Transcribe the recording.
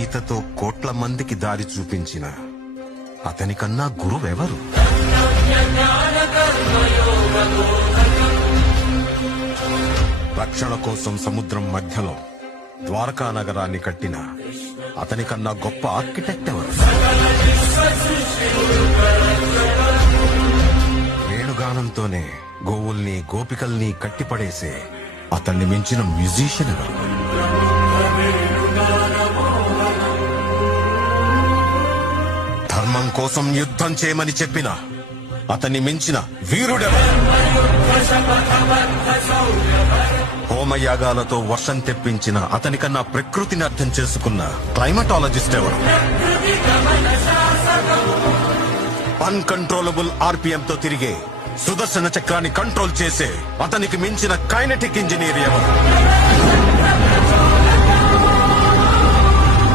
గీతతో కోట్ల మందికి దారి చూపించిన అతనికన్నా గురువెవరు? రక్షణ కోసం సముద్రం మధ్యలో ద్వారకా నగరాన్ని కట్టిన అతనికన్నా గొప్ప ఆర్కిటెక్ట్ ఎవరు? వేణుగానంతోనే గోవుల్ని గోపికల్ని కట్టిపడేసే అతన్ని మించిన మ్యూజిషియన్ ఎవరు? ధర్మం కోసం యుద్ధం చేయమని చెప్పిన అతన్ని మించిన వీరుడెవరు? హోమయాగాలతో వర్షం తెప్పించిన అతనికన్నా ప్రకృతిని అర్థం చేసుకున్న క్లైమటాలజిస్ట్ ఎవరు? అన్కంట్రోలబుల్ ఆర్పిఎం తో తిరిగే సుదర్శన చక్రాన్ని కంట్రోల్ చేసే అతనికి మించిన కైనెటిక్ ఇంజనీర్ ఎవరు?